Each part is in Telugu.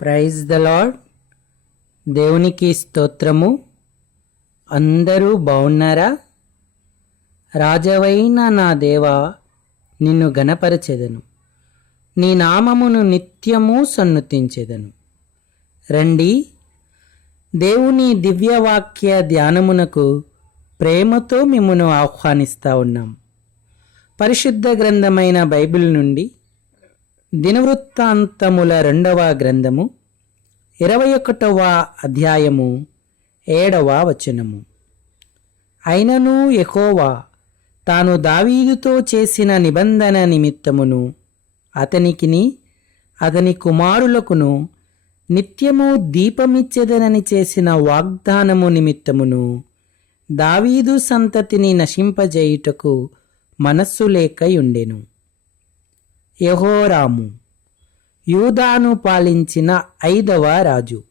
ప్రైజ్ ద లాడ్ దేవునికి స్తోత్రము. అందరూ బాగున్నారా రాజవైన నా దేవ నిన్ను గణపరచెదను నీ నామమును నిత్యము సన్నుతించెదను. రండి. దేవుని దివ్యవాక్య ధ్యానమునకు ప్రేమతో మిమ్మను ఆహ్వానిస్తా ఉన్నాం. పరిశుద్ధ గ్రంథమైన బైబిల్ నుండి దినవృత్తాంతముల రెండవ గ్రంథము ఇరవై ఒకటవ అధ్యాయము ఏడవ వచనము. అయినను ఎకోవా తాను దావీదుతో చేసిన నిబంధన నిమిత్తమును అతనికిని అతని కుమారులకును నిత్యము దీపమిచ్చెదనని చేసిన వాగ్దానము నిమిత్తమును దావీదు సంతతిని నశింపజేయుటకు మనస్సు లేకయుండెను. యహోరాము. యూదాను పాలించిన ఐదవ రాజు.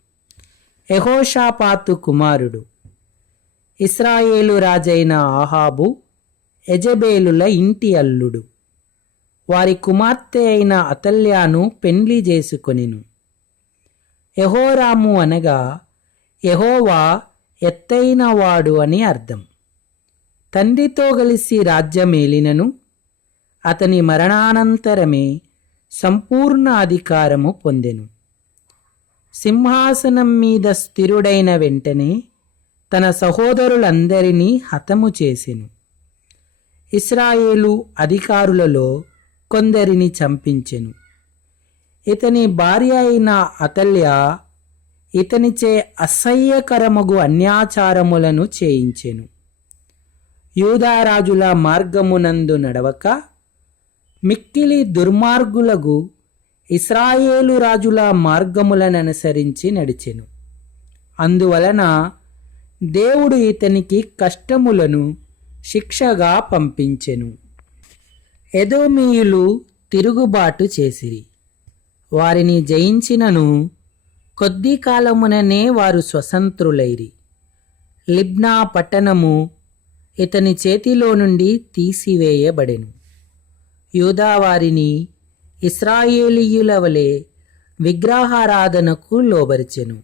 యహోషాపాతు కుమారుడు. ఇస్రాయేలు రాజైన ఆహాబు ఎజబేలుల ఇంటి అల్లుడు. వారి కుమార్తె అయిన అతల్యాను పెండ్లి చేసుకొనిను. యహోరాము అనగా యహోవా ఎత్తైన వాడు అని అర్థం. తండ్రితో కలిసి రాజ్యమేలినను అతని మరణానంతరమే సంపూర్ణ అధికారము పొందెను. సింహాసనం మీద స్థిరుడైన వెంటనే తన సహోదరులందరినీ హతము చేసెను. ఇస్రాయేలు అధికారులలో కొందరిని చంపించెను. ఇతని భార్య అయిన అతల్య ఇతనిచే అసహ్యకరమగు అన్యాచారములను చేయించెను. యూదారాజుల మార్గమునందు నడవక మిక్కిలి దుర్మార్గులగు ఇస్రాయేలు రాజుల మార్గములననుసరించి నడిచెను. అందువలన దేవుడు ఇతనికి కష్టములను శిక్షగా పంపించెను. ఎదోమీయులు తిరుగుబాటు చేసిరి. వారిని జయించినను కొద్ది కాలముననే వారు స్వతంత్రులైరి. లిబ్నా పట్టణము ఇతని చేతిలో నుండి తీసివేయబడెను. యూదావారిని ఇస్రాయేలీయుల వలె విగ్రహారాధనకు లోబరిచెను.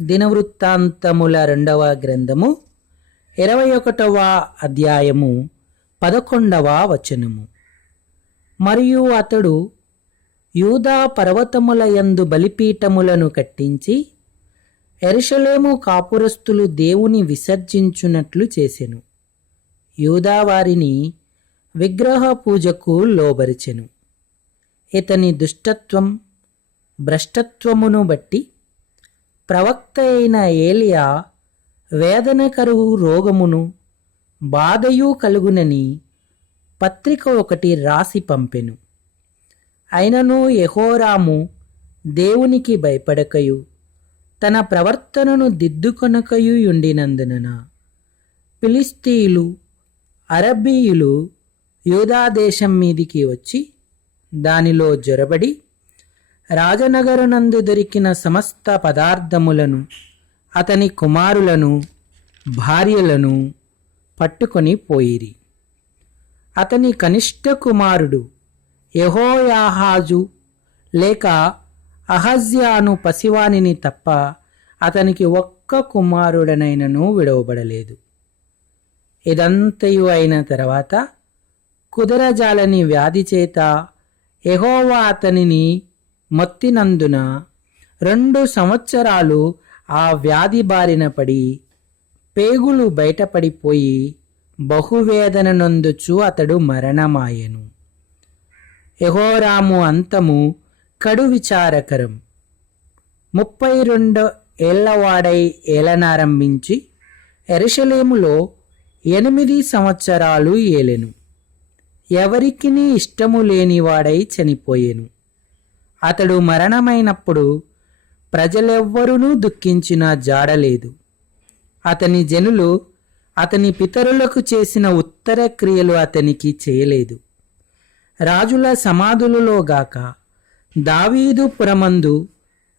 దినవృత్తాంతముల రెండవ గ్రంథము ఇరవై ఒకటవ అధ్యాయము పదకొండవ వచనము. మరియు అతడు యూదా పర్వతముల యందు బలిపీఠములను కట్టించి ఎరుషలేము కాపురస్తులు దేవుని విసర్జించునట్లు చేసెను. యూదా వారిని విగ్రహ పూజకు లోబరిచెను. ఇతని దుష్టత్వం భ్రష్టత్వమును బట్టి ప్రవక్త అయిన ఏలియా వేదన కరువు రోగమును బాధయు కలుగునని పత్రిక ఒకటి రాసి పంపెను. అయినను యహోరాము దేవునికి భయపడకయు తన ప్రవర్తనను దిద్దుకొనకయు ఉండినందున ఫిలిస్తీయులు అరబీయులు యూదాదేశం మీదికి వచ్చి దానిలో జొరబడి రాజనగరునందు దొరికిన సమస్త పదార్థములను అతని కుమారులను భార్యలను పట్టుకొని పోయిరి. అతని కనిష్ట కుమారుడు యహోయాహాజు లేక అహజ్యాను పసివానిని తప్ప అతనికి ఒక్క కుమారుడనైనను విడవబడలేదు. ఇదంతయు అయిన తర్వాత కుదరజాలని వ్యాధి చేత ఎహోవా అతనిని మొత్తినందున రెండు సంవత్సరాలు ఆ వ్యాధి బారిన పడి పేగులు బయటపడిపోయి బహువేదన నొందుచు అతడు మరణమాయెను. ఎహోరాము అంతము కడు విచారకరం ముప్పై రెండు ఏళ్ళవాడై ఏలనారంభించి ఎరుషలేములో ఎనిమిది సంవత్సరాలు ఏలెను. ఎవరికిని ఇష్టము లేనివాడై చనిపోయేను. అతడు మరణమైనప్పుడు ప్రజలెవ్వరూ దుఃఖించిన జాడలేదు అతని జనులు అతని పితరులకు చేసిన ఉత్తర క్రియలు అతనికి చేయలేదు. రాజుల సమాధులలోగాక దావీదు పురమందు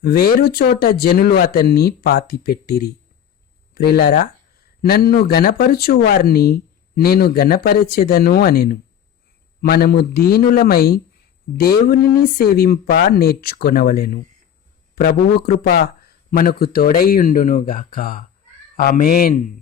వేరుచోట జనులు అతన్ని పాతిపెట్టిరి. ప్రిలరా నన్ను గనపరుచు వారిని నేను గనపరచెదను అనెను. మనము దీనులమై దేవునిని సేవింప నేర్చుకొనవలెను. ప్రభువు కృప మనకు తోడైయుండునుగాక ఆమెన్.